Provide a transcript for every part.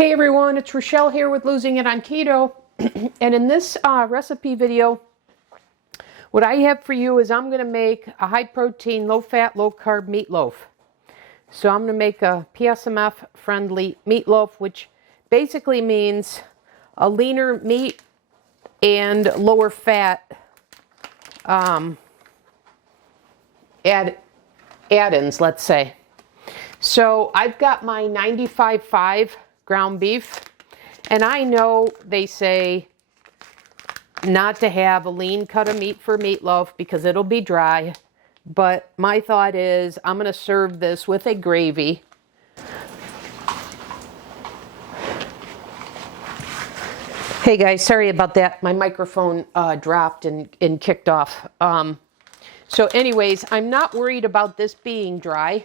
Hey everyone, it's Rochelle here with Losing It on Keto. And in this recipe video, what I have for you is I'm going to make a high protein, low fat, low carb meatloaf. So I'm going to make a PSMF friendly meatloaf, which basically means a leaner meat and lower fat add-ins, let's say. So I've got my 95.5 ground beef, and I know they say not to have a lean cut of meat for meatloaf because it'll be dry, but my thought is I'm going to serve this with a gravy. Hey guys, sorry about that. My microphone dropped and kicked off. So anyways, I'm not worried about this being dry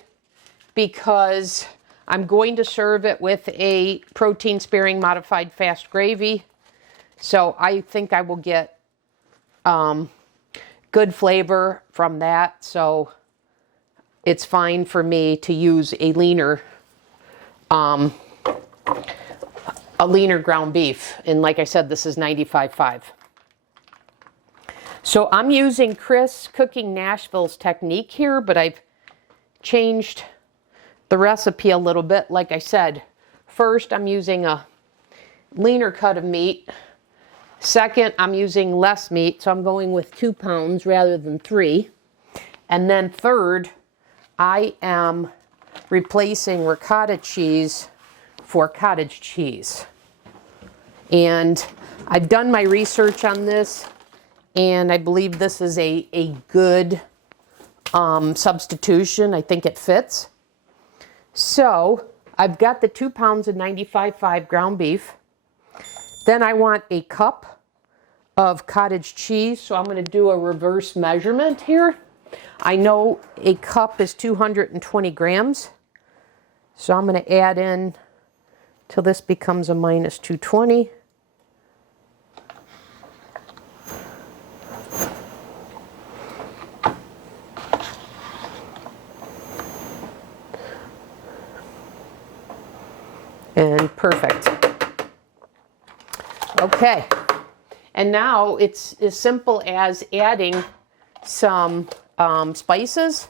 because I'm going to serve it with a protein sparing modified fast gravy. So I think I will get good flavor from that. So it's fine for me to use a leaner ground beef. And like I said, this is 95.5. So I'm using Chris Cooking Nashville's technique here, but I've changed the recipe a little bit. Like I said, first I'm using a leaner cut of meat. Second, I'm using less meat, so I'm going with 2 pounds rather than 3. And then third, I am replacing ricotta cheese for cottage cheese. And I've done my research on this, and I believe this is a good substitution. I think it fits. So I've got the 2 pounds of 95.5 ground beef. Then I want a cup of cottage cheese. So I'm going to do a reverse measurement here. I know a cup is 220 grams. So I'm going to add in till this becomes a minus 220. And perfect. Okay, and now it's as simple as adding some spices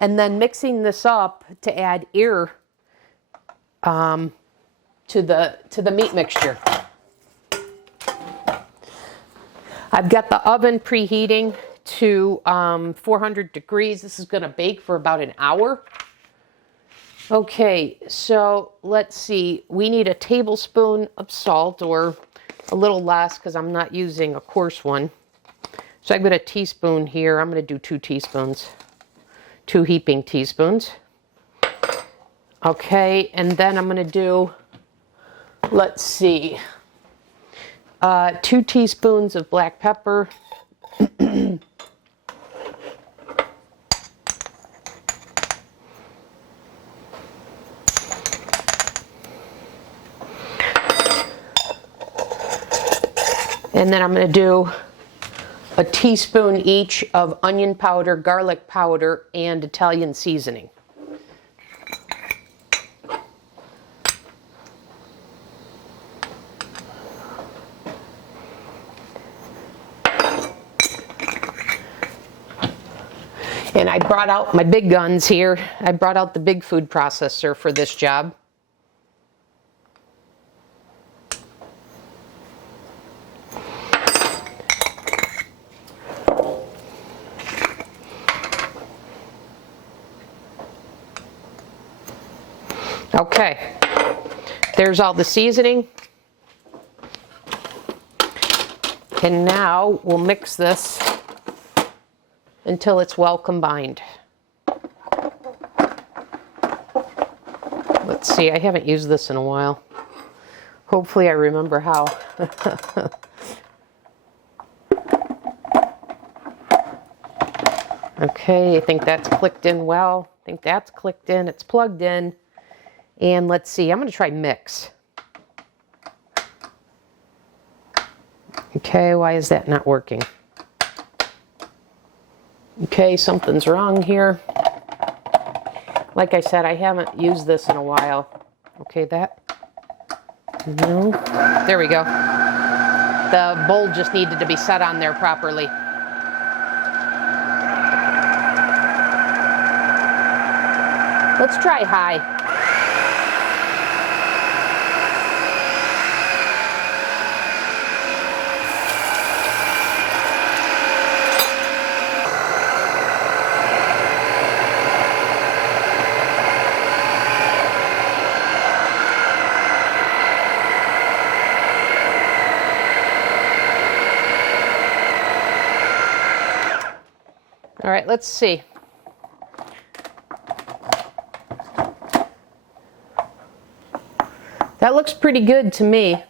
and then mixing this up to add air to the meat mixture. I've got the oven preheating to 400 degrees. This is going to bake for about an hour. Okay, so let's see. We need a tablespoon of salt, or a little less because I'm not using a coarse one. So I've got a teaspoon here. I'm going to do 2 teaspoons, 2 heaping teaspoons. Okay, and then I'm going to do, let's see, 2 teaspoons of black pepper. And then I'm going to do a teaspoon each of onion powder, garlic powder, and Italian seasoning. And I brought out my big guns here. I brought out the big food processor for this job. Okay, there's all the seasoning. And now we'll mix this until it's well combined. Let's see, I haven't used this in a while. Hopefully I remember how. Okay, I think that's clicked in well. I think that's clicked in, it's plugged in. And let's see, I'm going to try mix. Okay, why is that not working? Okay, something's wrong here. Like I said, I haven't used this in a while. Okay, that No, there we go. The bowl just needed to be set on there properly. Let's try high. All right, let's see. That looks pretty good to me.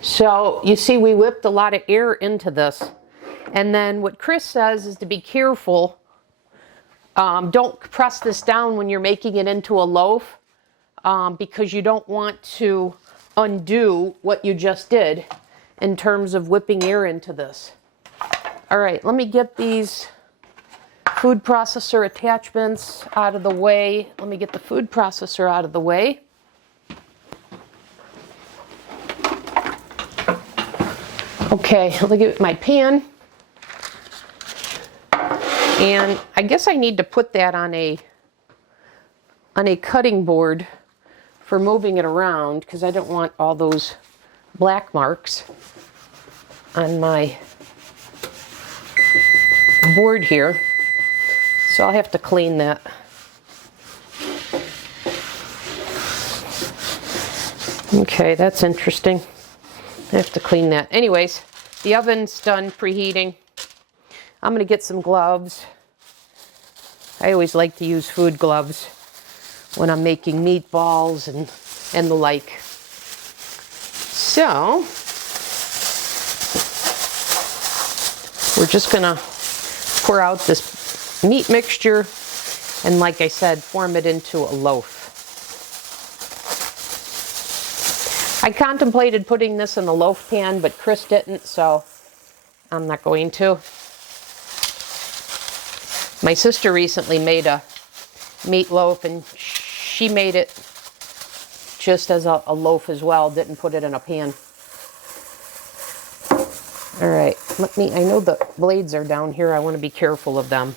So you see we whipped a lot of air into this. And then what Chris says is to be careful. Don't press this down when you're making it into a loaf because you don't want to undo what you just did in terms of whipping air into this. All right, let me get these food processor attachments out of the way. Let me get the food processor out of the way. Okay, let me get my pan. And I guess I need to put that on a cutting board for moving it around because I don't want all those black marks on my board here. So I'll have to clean that. Okay, that's interesting. I have to clean that. Anyways, the oven's done preheating. I'm going to get some gloves. I always like to use food gloves when I'm making meatballs and the like. So, we're just going to pour out this meat mixture and, like I said, form it into a loaf. I contemplated putting this in the loaf pan, but Chris didn't, so I'm not going to. My sister recently made a meatloaf, and she made it just as a loaf as well, didn't put it in a pan. All right, I know the blades are down here. I want to be careful of them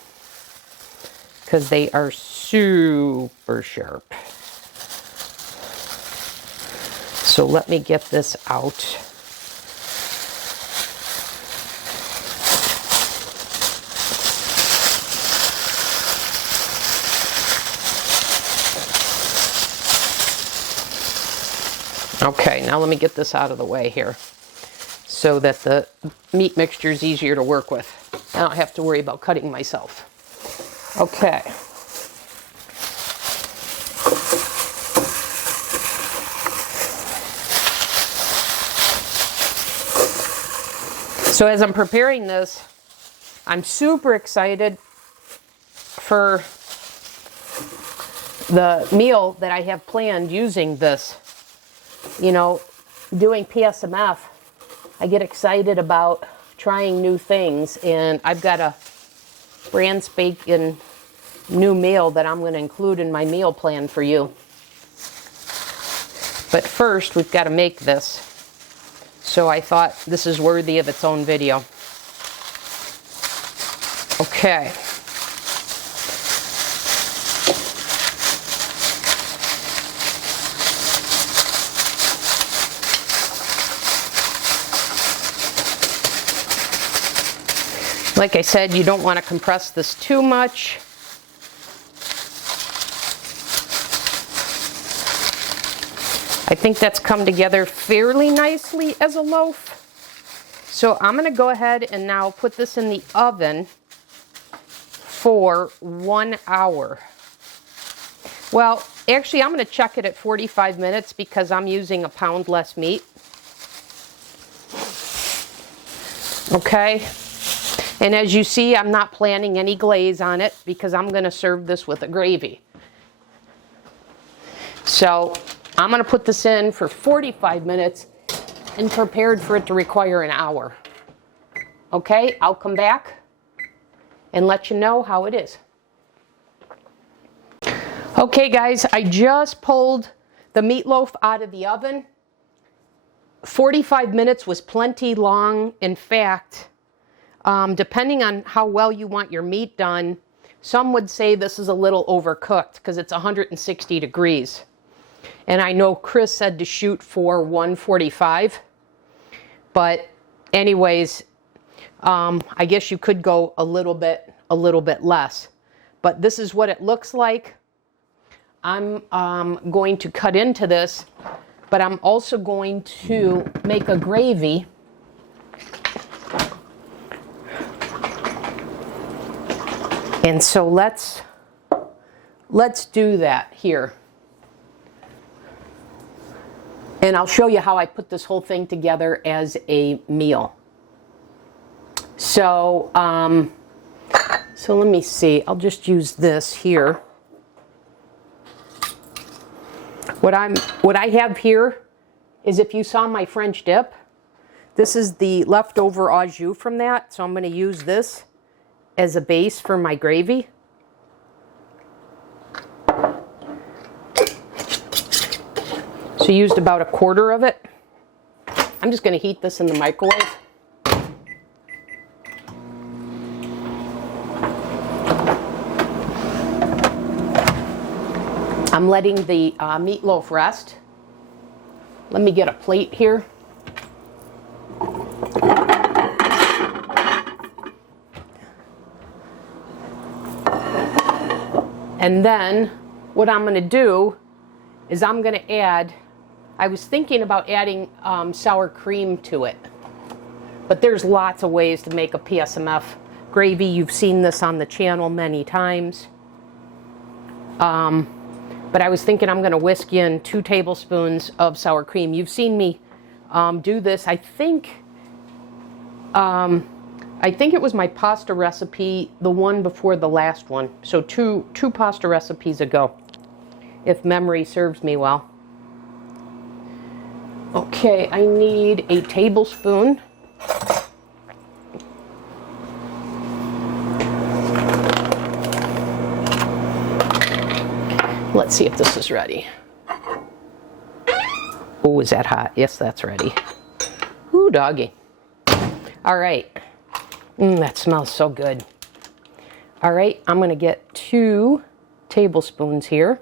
because they are super sharp. So let me get this out. Okay, now let me get this out of the way here so that the meat mixture is easier to work with. I don't have to worry about cutting myself. Okay. So as I'm preparing this, I'm super excited for the meal that I have planned using this. You know, doing PSMF, I get excited about trying new things, and I've got a brand spanking new meal that I'm going to include in my meal plan for you. But first, we've got to make this. So I thought this is worthy of its own video. Okay. Like I said, you don't want to compress this too much. I think that's come together fairly nicely as a loaf. So I'm going to go ahead and now put this in the oven for 1 hour. Well, actually I'm going to check it at 45 minutes because I'm using a pound less meat. Okay. And as you see, I'm not planning any glaze on it because I'm going to serve this with a gravy. So I'm going to put this in for 45 minutes and prepared for it to require an hour. Okay, I'll come back and let you know how it is. Okay guys, I just pulled the meatloaf out of the oven. 45 minutes was plenty long. In fact, depending on how well you want your meat done, some would say this is a little overcooked because it's 160 degrees. And I know Chris said to shoot for 145. But anyways, I guess you could go a little bit less. But this is what it looks like. I'm going to cut into this, but I'm also going to make a gravy. And so let's do that here. And I'll show you how I put this whole thing together as a meal. So, so let me see. I'll just use this here. What I have here is, if you saw my French dip, this is the leftover au jus from that. So I'm going to use this as a base for my gravy. So I used about 1/4 of it. I'm just going to heat this in the microwave. I'm letting the meatloaf rest. Let me get a plate here. And then what I'm going to do is I'm going to add, I was thinking about adding sour cream to it. But there's lots of ways to make a PSMF gravy. You've seen this on the channel many times. But I was thinking I'm going to whisk in 2 tablespoons of sour cream. You've seen me do this. I think it was my pasta recipe, the one before the last one. So two pasta recipes ago, if memory serves me well. Okay, I need a tablespoon. Let's see if this is ready. Oh, is that hot? Yes, that's ready. Ooh, doggy. All right. That smells so good. All right, I'm going to get 2 tablespoons here.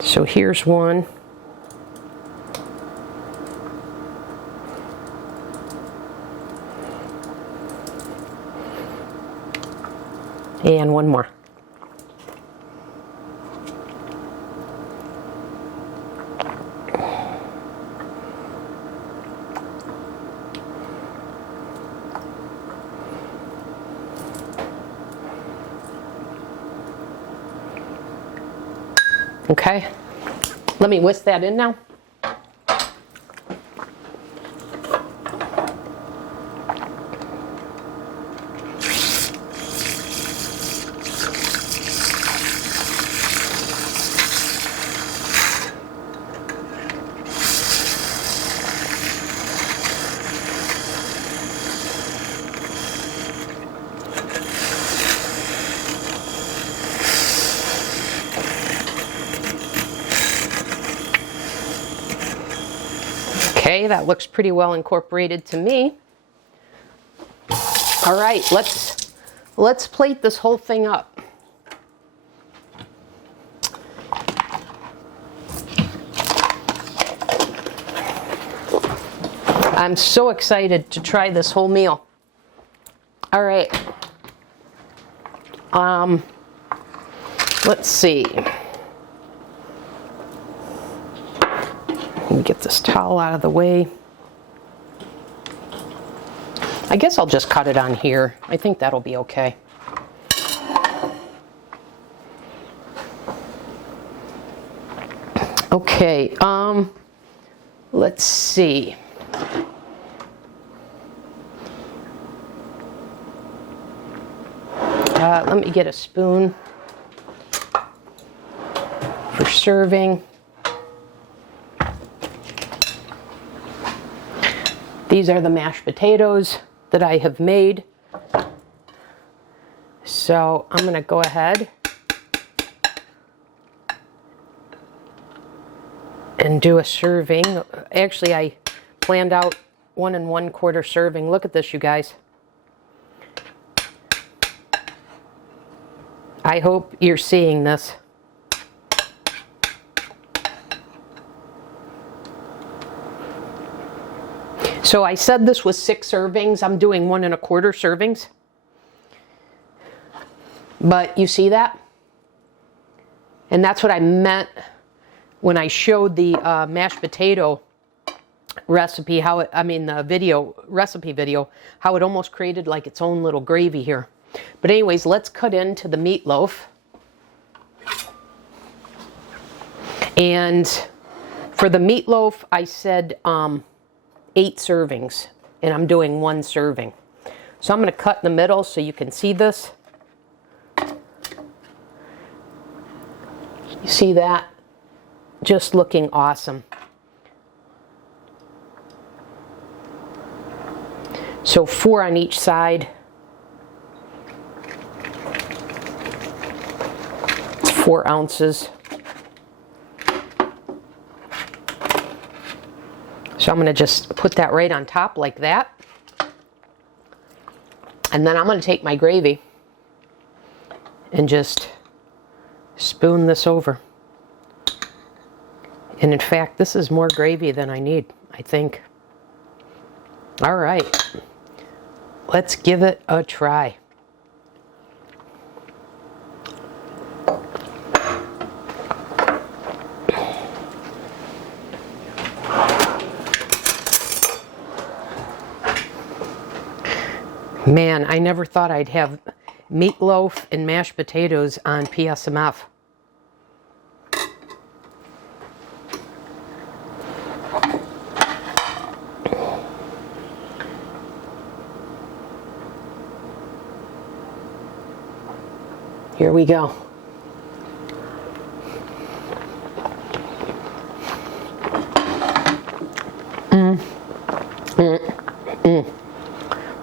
So here's one. And one more. Okay, let me whisk that in now. Okay, that looks pretty well incorporated to me. All right, let's plate this whole thing up. I'm so excited to try this whole meal. All right. Let's see. Let me get this towel out of the way. I guess I'll just cut it on here. I think that'll be okay. Okay, let's see. Let me get a spoon for serving. These are the mashed potatoes that I have made. So I'm going to go ahead and do a serving. Actually, I planned out 1 1/4 serving. Look at this, you guys. I hope you're seeing this. So I said this was 6 servings. I'm doing 1 1/4 servings. But you see that? And that's what I meant when I showed the mashed potato recipe, how it, I mean the recipe video, how it almost created like its own little gravy here. But anyways, let's cut into the meatloaf. And for the meatloaf, I said 8 servings, and I'm doing 1 serving. So I'm going to cut in the middle so you can see this. You see that? Just looking awesome. So 4 on each side. It's 4 ounces. So I'm going to just put that right on top like that. And then I'm going to take my gravy and just spoon this over. And in fact, this is more gravy than I need, I think. All right, let's give it a try. Man, I never thought I'd have meatloaf and mashed potatoes on PSMF. Here we go.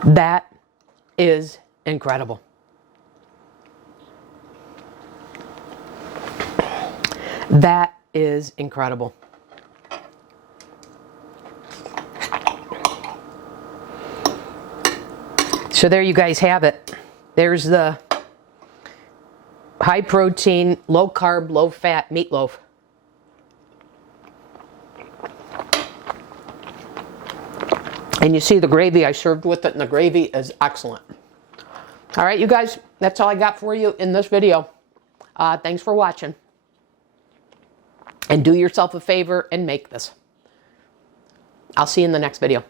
That is incredible. That is incredible. So there you guys have it. There's the high protein, low carb, low fat meatloaf. And you see the gravy I served with it, and the gravy is excellent. All right, you guys, that's all I got for you in this video. Thanks for watching. And do yourself a favor and make this. I'll see you in the next video.